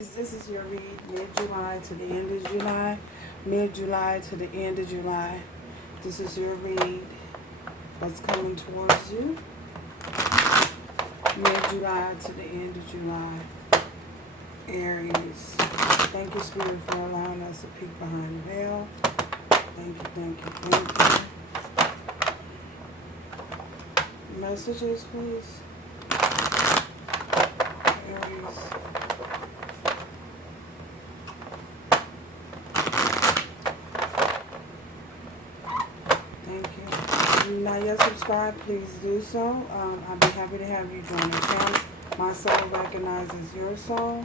This is your read mid-July to the end of July. Mid-July to the end of July. This is your read that's coming towards you. Mid-July to the end of July. Aries. Thank you, Spirit, for allowing us to peek behind the veil. Thank you, thank you, thank you. Messages, please. Aries. Thank you. If you're not yet subscribed, please do so. I'll be happy to have you join the channel. My soul recognizes your soul.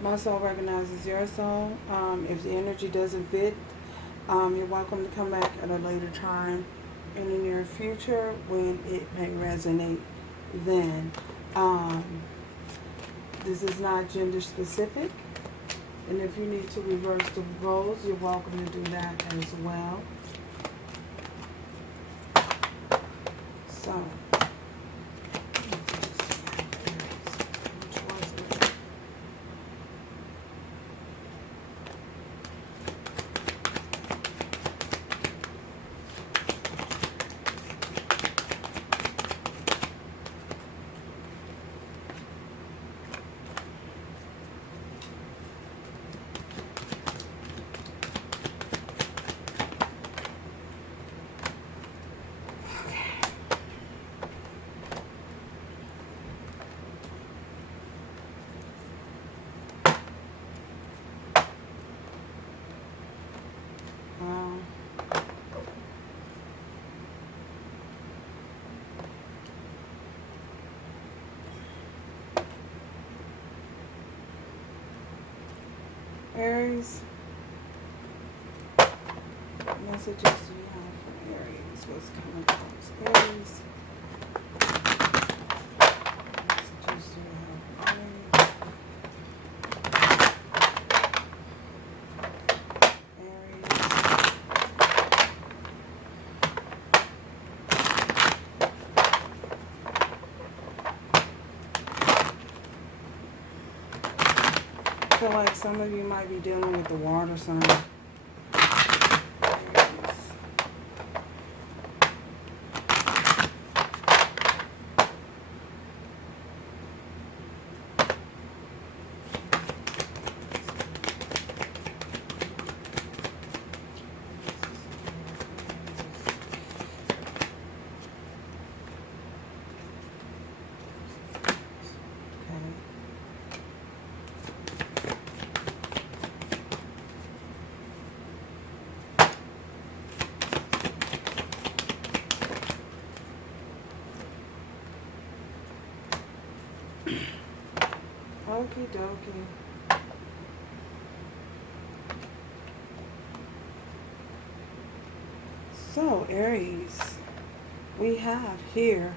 My soul recognizes your soul. If the energy doesn't fit, you're welcome to come back at a later time in the near future when it may resonate then. This is not gender specific. And if you need to reverse the roles, you're welcome to do that as well. So, Aries, messages you have for Aries. What's coming across Aries? Messages you have for Aries. I feel like some of you might be dealing with the water sign. Okie dokie. So, Aries, we have here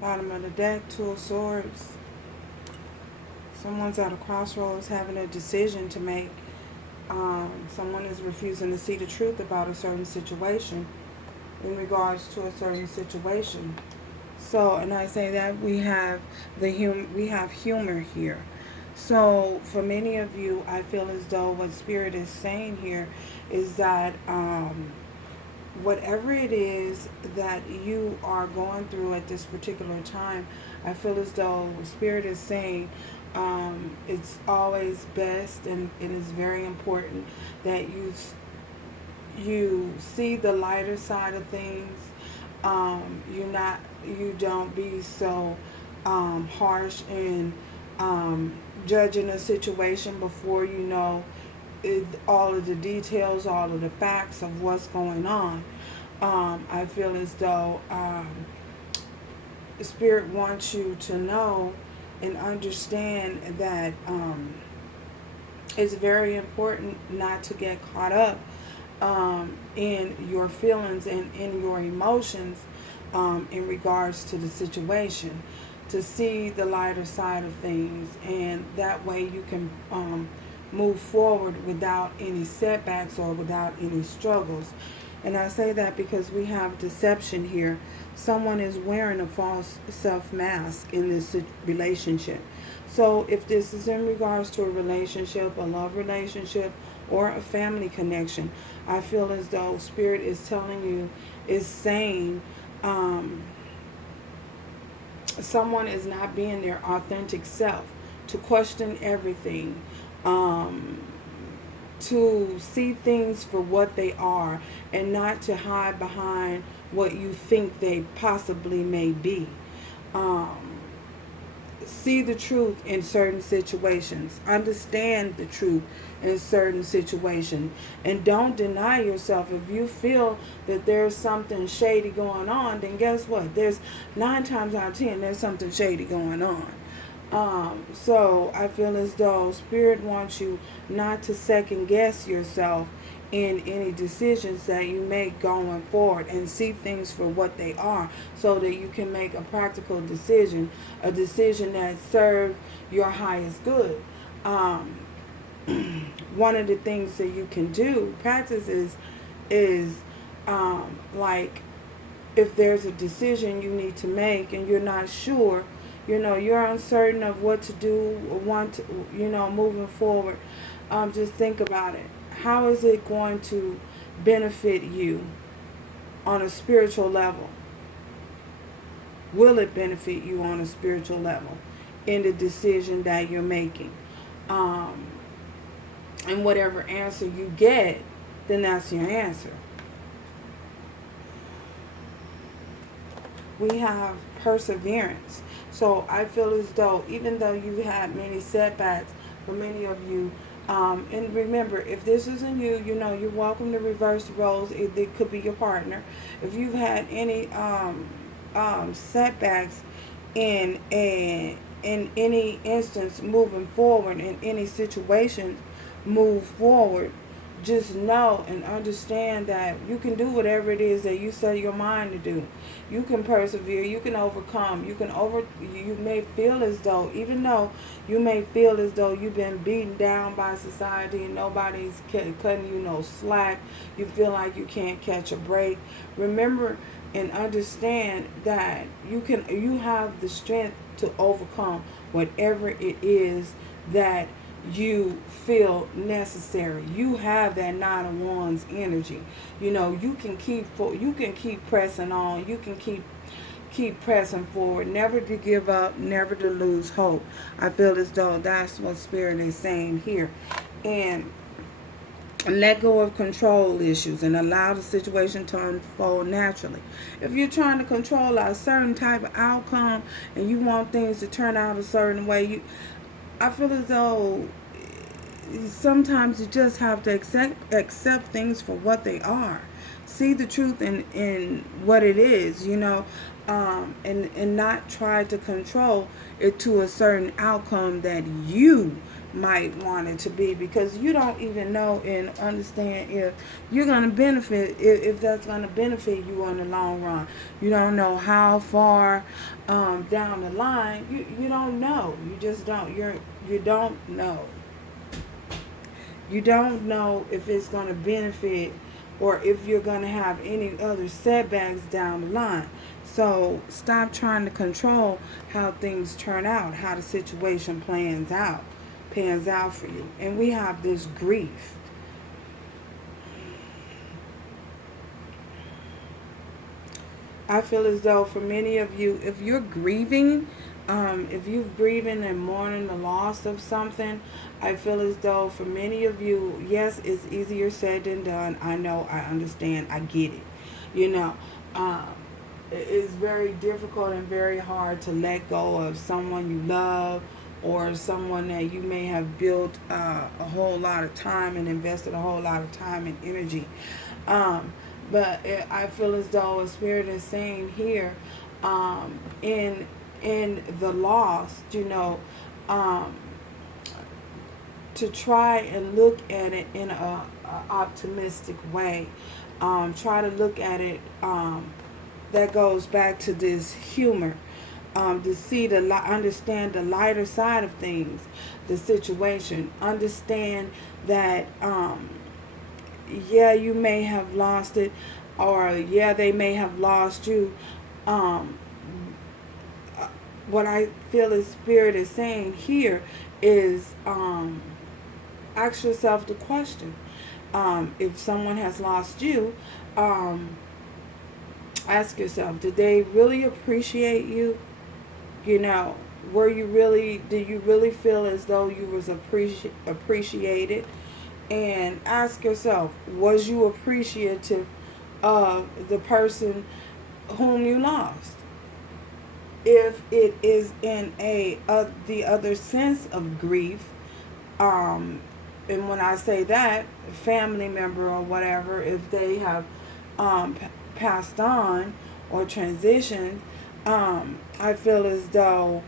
bottom of the deck, Two of Swords. Someone's at a crossroads having a decision to make. Someone is refusing to see the truth about a certain situation in regards to a certain situation. So, and I say that we have we have humor here. So, for many of you, I feel as though what Spirit is saying here is that whatever it is that you are going through at this particular time, I feel as though Spirit is saying it's always best and it is very important that you see the lighter side of things. You don't be so harsh in judging a situation before you know all of the details, all of the facts of what's going on. I feel as though Spirit wants you to know and understand that it's very important not to get caught up in your feelings and in your emotions in regards to the situation, to see the lighter side of things, and that way you can move forward without any setbacks or without any struggles. And I say that because we have deception here. Someone is wearing a false self mask in this relationship. So if this is in regards to a relationship, a love relationship, or a family connection, I feel as though Spirit is telling you, is saying, someone is not being their authentic self, to question everything, to see things for what they are, and not to hide behind what you think they possibly may be. See the truth in certain situations. Understand the truth in certain situations. And don't deny yourself. If you feel that there's something shady going on, then guess what? There's 9 times out of 10, there's something shady going on. So I feel as though Spirit wants you not to second guess yourself in any decisions that you make going forward, and see things for what they are, so that you can make a practical decision, a decision that serves your highest good. One of the things that you can do, practice is like, if there's a decision you need to make and you're not sure, you're uncertain of what to do or want to, moving forward, just think about it. How is it going to benefit you on a spiritual level? Will it benefit you on a spiritual level in the decision that you're making? And whatever answer you get, then that's your answer. We have perseverance. So I feel as though, even though you had many setbacks, for many of you, and remember, if this isn't you, you're welcome to reverse the roles. It could be your partner. If you've had any setbacks in any instance moving forward, in any situation, move forward, just know and understand that you can do whatever it is that you set your mind to do. You can persevere, you can overcome, you may feel as though, even though you may feel as though you've been beaten down by society and nobody's cutting you no slack, you feel like you can't catch a break. Remember and understand that you have the strength to overcome whatever it is that you feel necessary. You have that 9 of Wands energy. You can keep pressing on. You can keep pressing forward. Never to give up. Never to lose hope. I feel as though that's what Spirit is saying here. And let go of control issues and allow the situation to unfold naturally. If you're trying to control a certain type of outcome and you want things to turn out a certain way, I feel as though sometimes you just have to accept things for what they are. See the truth in what it is, and not try to control it to a certain outcome that you might want it to be, because you don't even know and understand if you're going to benefit, if that's going to benefit you in the long run. You don't know how far down the line. You don't know. You just don't. You don't know. You don't know if it's going to benefit or if you're going to have any other setbacks down the line. So stop trying to control how things turn out, how the situation pans out for you. And we have this grief. I feel as though for many of you, if you're grieving, if you're grieving and mourning the loss of something, I feel as though for many of you, yes, it's easier said than done. I know, I understand, I get it. It's very difficult and very hard to let go of someone you love, or someone that you may have built a whole lot of time and invested a whole lot of time and energy. But I feel as though a Spirit is saying here, in in the loss, you know, to try and look at it in a optimistic way. Try to look at it, that goes back to this humor, to see understand the lighter side of things, the situation. Understand that, yeah, you may have lost it, or yeah, they may have lost you. Um, what I feel the Spirit is saying here is, ask yourself the question. If someone has lost you, ask yourself, did they really appreciate you? You know, did you really feel as though you was appreciated? And ask yourself, was you appreciative of the person whom you lost? If it is in the other sense of grief, and when I say that, family member or whatever, if they have passed on or transitioned, I feel as though,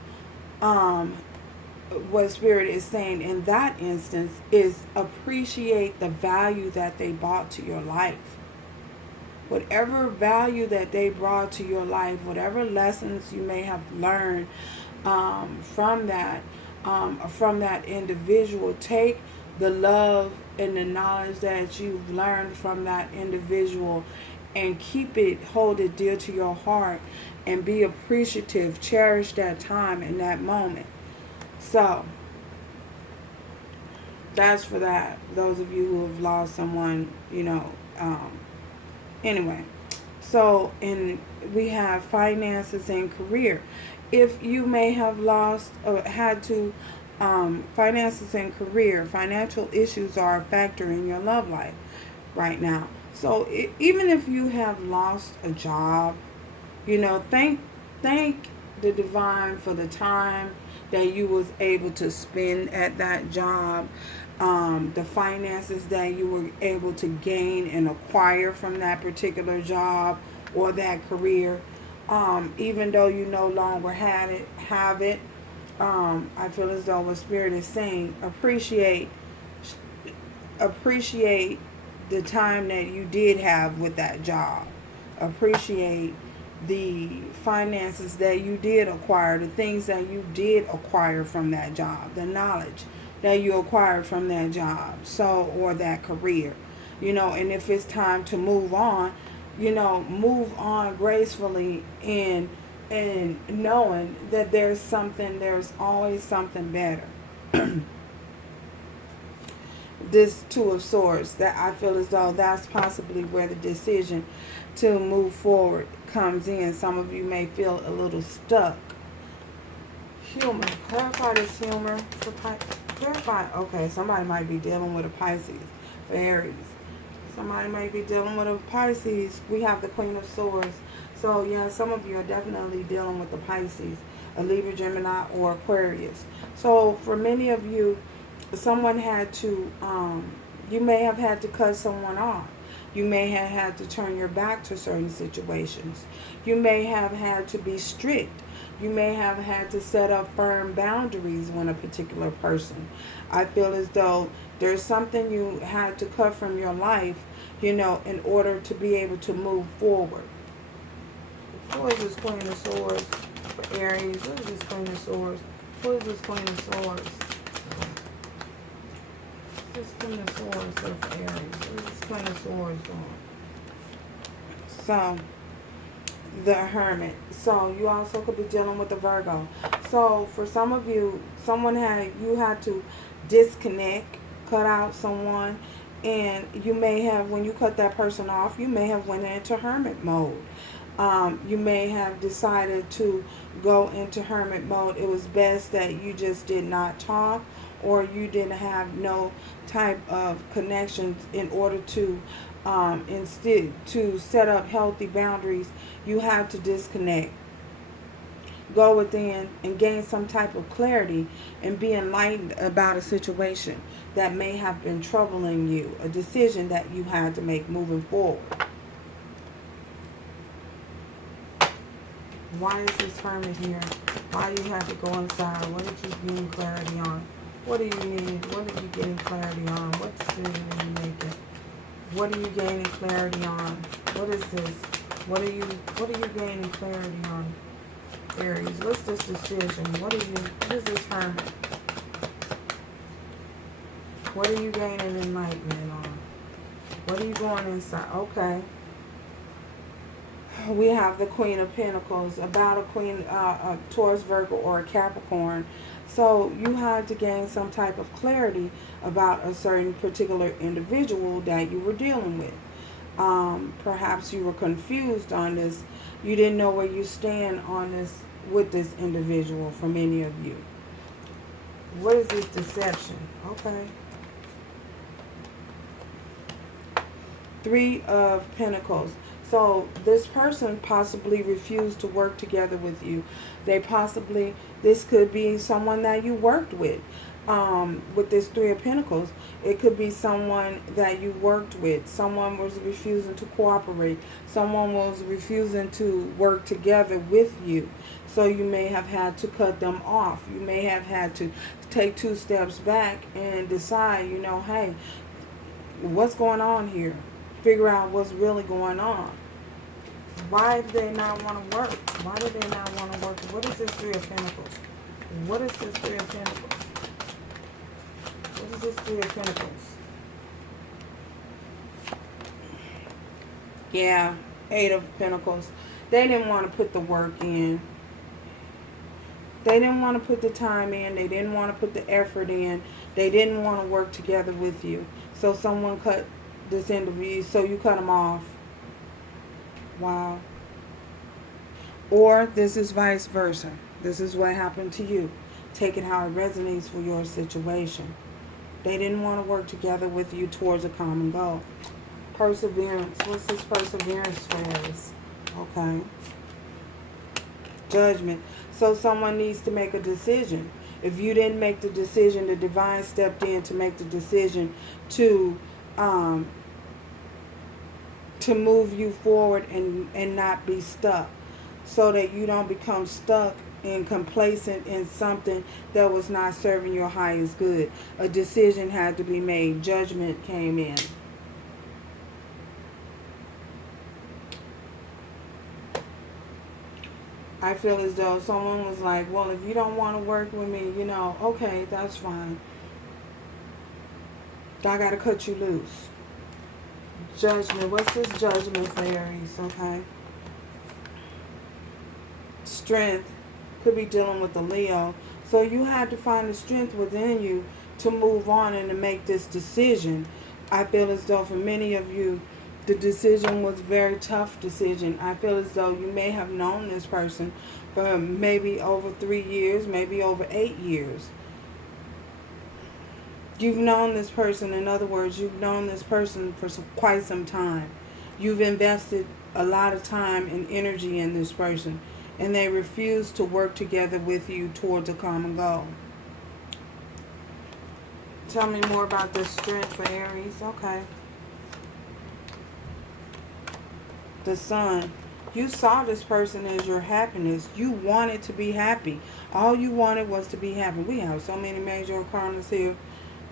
what Spirit is saying in that instance is appreciate the value that they brought to your life. Whatever value that they brought to your life, whatever lessons you may have learned from that individual, take the love and the knowledge that you've learned from that individual and hold it dear to your heart, and be appreciative, cherish that time and that moment. So, that's for that. Those of you who have lost someone, anyway. So, we have finances and career. If you may have lost or had to, finances and career, financial issues are a factor in your love life right now. So even if you have lost a job, thank the divine for the time that you was able to spend at that job, the finances that you were able to gain and acquire from that particular job or that career, even though you no longer have it. I feel as though what Spirit is saying, appreciate the time that you did have with that job. Appreciate the finances that you did acquire, the things that you did acquire from that job, the knowledge that you acquired from that job, or that career. And if it's time to move on, move on gracefully and knowing that there's always something better. This Two of Swords, that I feel as though that's possibly where the decision to move forward comes in. Some of you may feel a little stuck. Humor. Clarify this humor for clarify. Okay, somebody might be dealing with a Pisces. For Aries. Somebody might be dealing with a Pisces. We have the Queen of Swords. So, yeah, some of you are definitely dealing with the Pisces, a Libra, Gemini, or Aquarius. So, for many of you, someone had to, you may have had to cut someone off. You may have had to turn your back to certain situations. You may have had to be strict. You may have had to set up firm boundaries with a particular person. I feel as though there's something you had to cut from your life, in order to be able to move forward. Who is this Queen of Swords for Aries? Who is this Queen of Swords? Who is this Queen of Swords? This Queen of Swords for Aries. What is this Queen of Swords doing? So, the Hermit. So, you also could be dealing with the Virgo. So, for some of you, you had to disconnect, cut out someone, and you may have, when you cut that person off, you may have went into hermit mode. You may have decided to go into hermit mode. It was best that you just did not talk, or you didn't have no type of connections in order to instead to set up healthy boundaries. You have to disconnect, go within, and gain some type of clarity and be enlightened about a situation that may have been troubling you, a decision that you had to make moving forward. Why is this Hermit here? Why you had to go inside? What did you gain clarity on? What do you need? What are you getting clarity on? What decision are you making? What are you gaining clarity on? What is this? What are you gaining clarity on? Aries, what's this decision? What is this Hermit? What are you gaining enlightenment on? What are you going inside? Okay. We have the Queen of Pentacles, about a Queen, Taurus, Virgo, or a Capricorn. So you had to gain some type of clarity about a certain particular individual that you were dealing with. Perhaps you were confused on this. You didn't know where you stand on this with this individual, for many of you. What is this deception? Okay. Three of Pentacles. So this person possibly refused to work together with you. This could be someone that you worked with this Three of Pentacles. It could be someone that you worked with. Someone was refusing to cooperate. Someone was refusing to work together with you. So you may have had to cut them off. You may have had to take 2 steps back and decide, hey, what's going on here? Figure out what's really going on. Why do they not want to work? Why do they not want to work? What is this Three of Pentacles? What is this Three of Pentacles? What is this Three of Pentacles? Yeah, Eight of Pentacles. They didn't want to put the work in. They didn't want to put the time in. They didn't want to put the effort in. They didn't want to work together with you. So someone cut this interview, so you cut them off. Wow. Or this is vice versa. This is what happened to you. Take it how it resonates for your situation. They didn't want to work together with you towards a common goal. Perseverance. What's this perseverance for us? Okay. Judgment. So someone needs to make a decision. If you didn't make the decision, the divine stepped in to make the decision to move you forward and not be stuck, so that you don't become stuck and complacent in something that was not serving your highest good. A decision had to be made. Judgment came in. I feel as though someone was like, well, if you don't want to work with me, okay, that's fine. I got to cut you loose. Judgment. What's this judgment for Aries? Okay. Strength. Could be dealing with the Leo. So you had to find the strength within you to move on and to make this decision. I feel as though for many of you, the decision was a very tough decision. I feel as though you may have known this person for maybe over 3 years, maybe over 8 years. You've known this person. In other words, you've known this person for quite some time. You've invested a lot of time and energy in this person, and they refuse to work together with you towards a common goal. Tell me more about this strength for Aries. Okay. The Sun. You saw this person as your happiness. You wanted to be happy. All you wanted was to be happy. We have so many major arcanas here.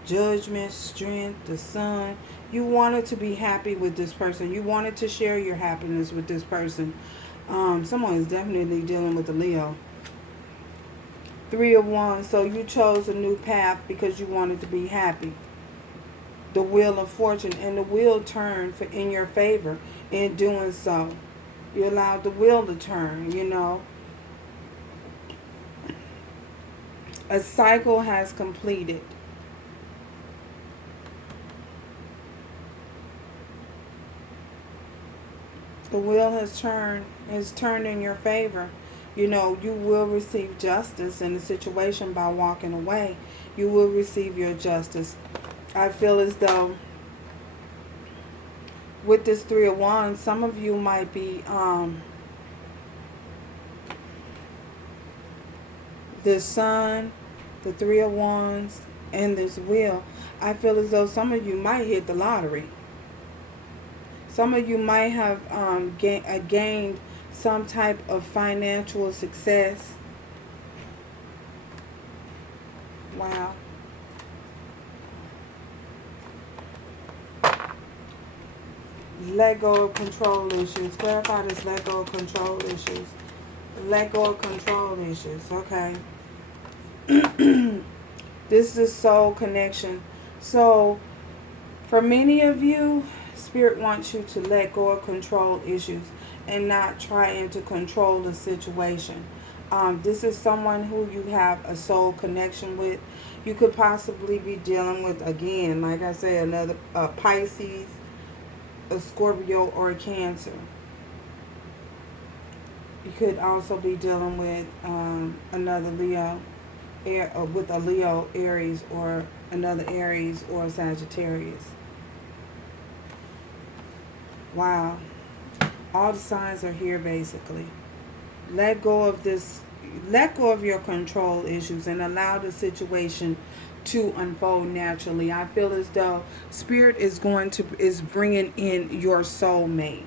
Judgment, strength, the Sun. You wanted to be happy with this person. You wanted to share your happiness with this person. Someone is definitely dealing with the Leo. Three of Wands. So you chose a new path because you wanted to be happy. The Wheel of Fortune. And the wheel turned in your favor in doing so. You allowed the wheel to turn, A cycle has completed. The wheel has turned in your favor. You will receive justice in the situation by walking away. You will receive your justice. I feel as though with this Three of Wands, some of you might be the Sun, the Three of Wands, and this wheel. I feel as though some of you might hit the lottery. Some of you might have gained some type of financial success. Wow. Let go of control issues. Clarify this. Let go of control issues. Let go of control issues. Okay. This is soul connection. So, for many of you, Spirit wants you to let go of control issues and not trying to control the situation. This is someone who you have a soul connection with. You could possibly be dealing with, again, like I said, another Pisces, a Scorpio, or a Cancer. You could also be dealing with another Leo, with a Leo, Aries, or another Aries or a Sagittarius. Wow. All the signs are here basically. Let go of this. Let go of your control issues and allow the situation to unfold naturally. I feel as though Spirit is bringing in your soulmate.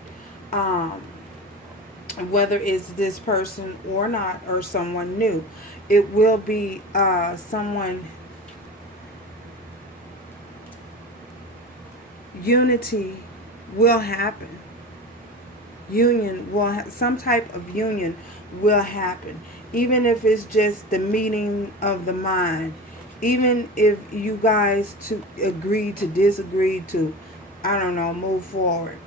Whether it's this person or not, or someone new. It will be someone. Unity will happen. Some type of union will happen. Even if it's just the meeting of the mind. Even if you guys to agree to disagree to, I don't know, move forward.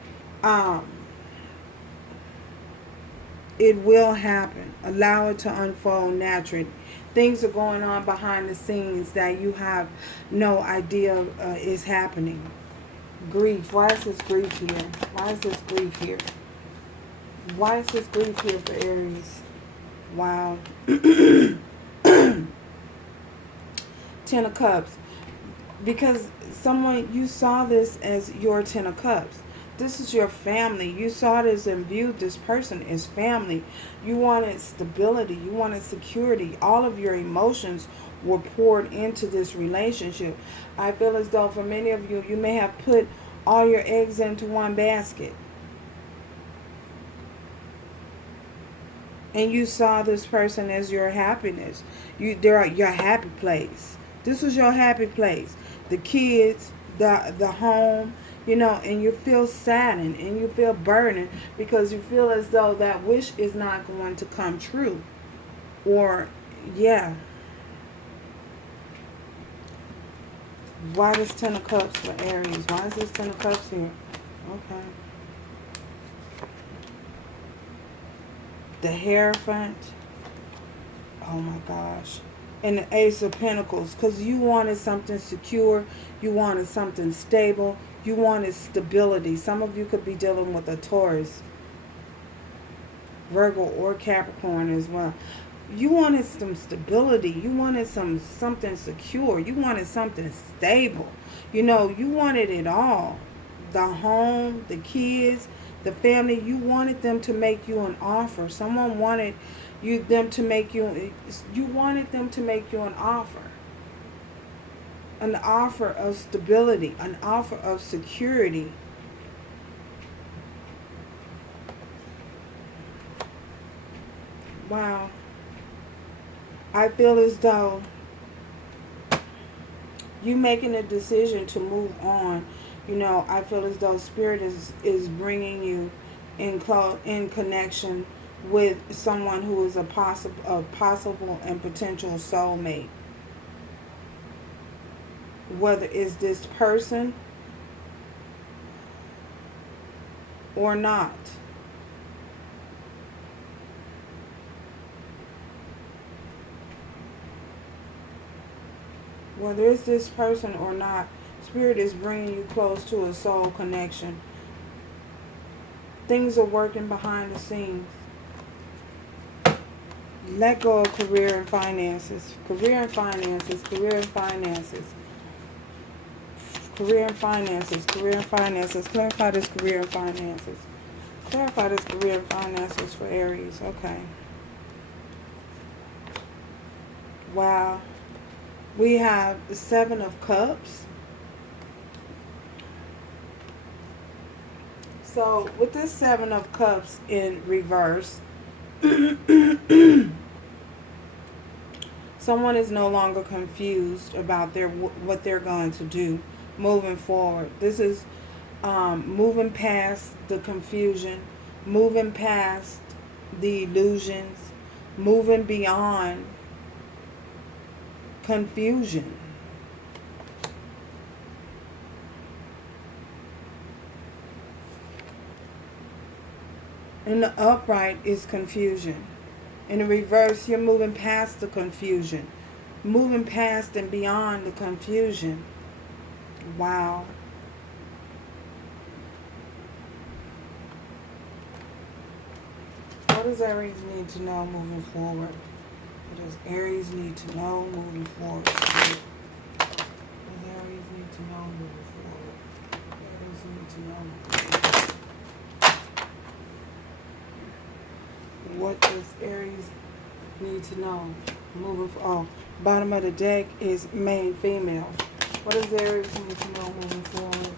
It will happen. Allow it to unfold naturally. Things are going on behind the scenes that you have no idea is happening. Grief. Why is this grief here? Why is this grief here? Why is this grief here for Aries? Wow. Ten of Cups. Because you saw this as your Ten of Cups. This is your family. You saw this and viewed this person as family. You wanted stability. You wanted security. All of your emotions were poured into this relationship. I feel as though for many of you, you may have put all your eggs into one basket. And you saw this person as your happiness. They're your happy place. This was your happy place. The kids, the home, and you feel saddened and you feel burdened because you feel as though that wish is not going to come true. Or, yeah. Why this Ten of Cups for Aries? Why is this Ten of Cups here? Okay. The Hierophant. Oh my gosh. And the Ace of Pentacles. Because you wanted something secure. You wanted something stable. You wanted stability. Some of you could be dealing with a Taurus, Virgo, or Capricorn as well. You wanted some stability. You wanted something secure. You wanted something stable. You wanted it all. The home, the kids, the family. You wanted them to make you an offer. Someone wanted them to make you. You wanted them to make you an offer. An offer of stability. An offer of security. Wow. I feel as though you making a decision to move on. I feel as though Spirit is bringing you in connection with someone who is a possible and potential soulmate. Whether it's this person or not. Whether it's this person or not, Spirit is bringing you close to a soul connection. Things are working behind the scenes. Let go of career and finances. Career and finances. Career and finances. Career and finances. Career and finances. Clarify this career and finances. Clarify this career and finances for Aries. Okay. Wow. We have the Seven of Cups. So with this Seven of Cups in reverse, Someone is no longer confused about what they're going to do moving forward. This is moving past the confusion, moving past the illusions, moving beyond confusion. In the upright is confusion. In the reverse, you're moving past the confusion, moving past and beyond the confusion. Wow. What does Aries need to know moving forward? What does Aries need to know moving forward? What does Aries need to know moving forward? Aries need to know moving forward. What does Aries need to know moving forward? Oh, bottom of the deck is main female. What does Aries need to know moving forward?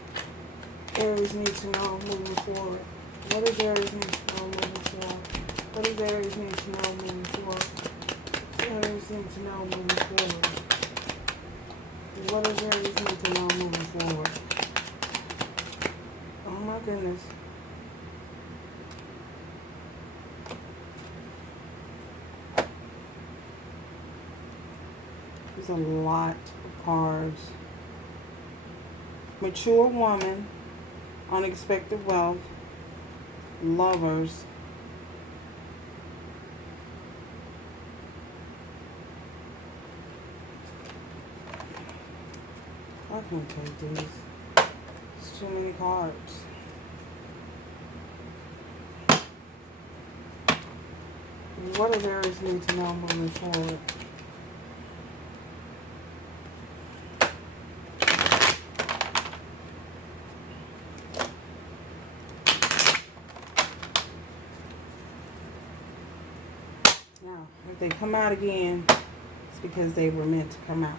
Aries need to know moving forward. What does Aries need to know moving forward? What does Aries need to know moving forward? Aries need to know moving forward. What does Aries need to know moving forward? Oh my goodness. There's a lot of cards. Mature woman, unexpected wealth, lovers, I can't take these. It's too many cards. What does Aries need to know moving forward? Now, if they come out again, it's because they were meant to come out.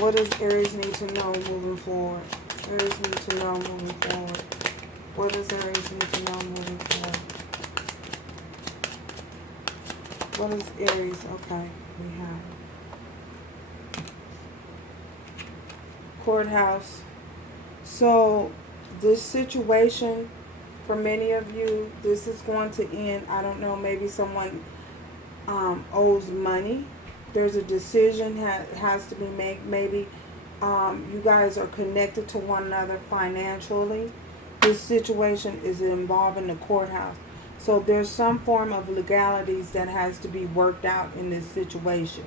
What does Aries need to know moving forward? Aries need to know moving forward. What does Aries need to know moving forward? What is Aries? Okay, we have courthouse. So this situation, for many of you, this is going to end. I don't know, maybe someone owes money. There's a decision has to be made. Maybe you guys are connected to one another financially. This situation is involving the courthouse. So there's some form of legalities that has to be worked out in this situation.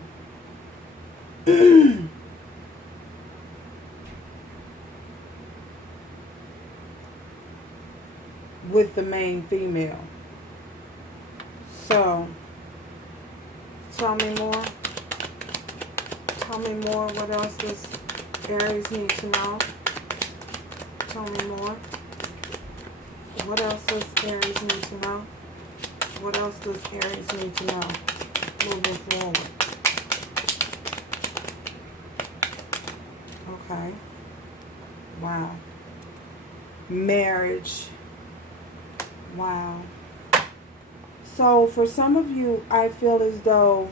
With the main female. So, tell me more. Tell me more. What else does Aries need to know? Tell me more. What else does Aries need to know? What else does Aries need to know moving forward? Okay. Wow. Marriage. Wow. So for some of you, I feel as though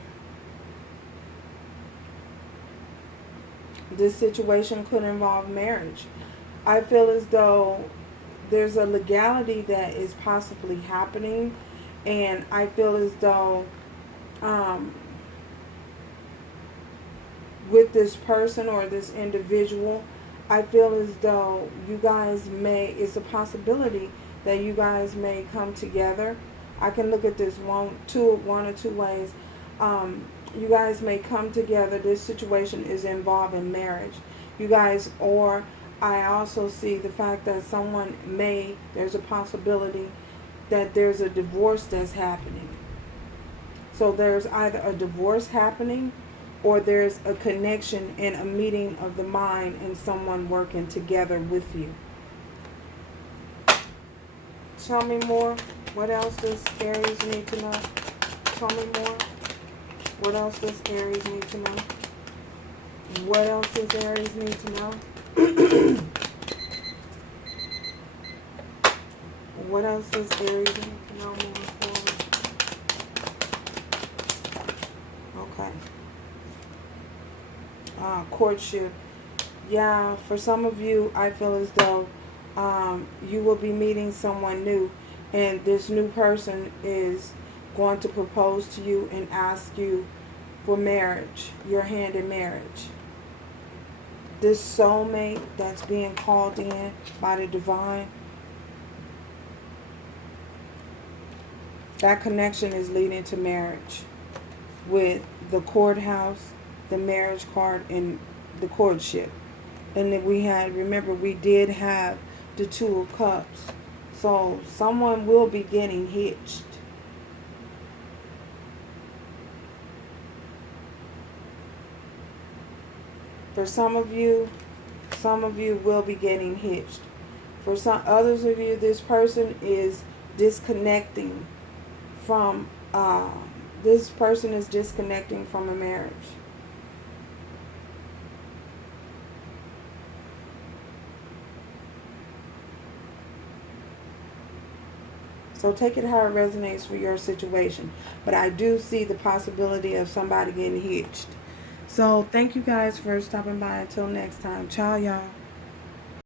this situation could involve marriage. I feel as though there's a legality that is possibly happening, and I feel as though with this person or this individual, I feel as though you guys it's a possibility that you guys may come together. I can look at this one or two ways. You guys may come together. This situation is involving marriage. You guys, or I also see the fact that there's a possibility that there's a divorce that's happening. So there's either a divorce happening, or there's a connection and a meeting of the mind and someone working together with you. Tell me more. What else does Aries need to know? Tell me more. What else does Aries need to know? What else does Aries need to know? What else does Aries need to know moving forward? courtship. Yeah, for some of you, I feel as though you will be meeting someone new, and this new person is going to propose to you and ask you for marriage, your hand in marriage. This soulmate that's being called in by the divine, that connection is leading to marriage with the courthouse, the marriage card, and the courtship. And then remember, we did have the Two of Cups. So someone will be getting hitched. For some of you will be getting hitched. For some others of you, this person is disconnecting from a marriage. So take it how it resonates for your situation. But I do see the possibility of somebody getting hitched. So thank you guys for stopping by. Until next time. Ciao, y'all.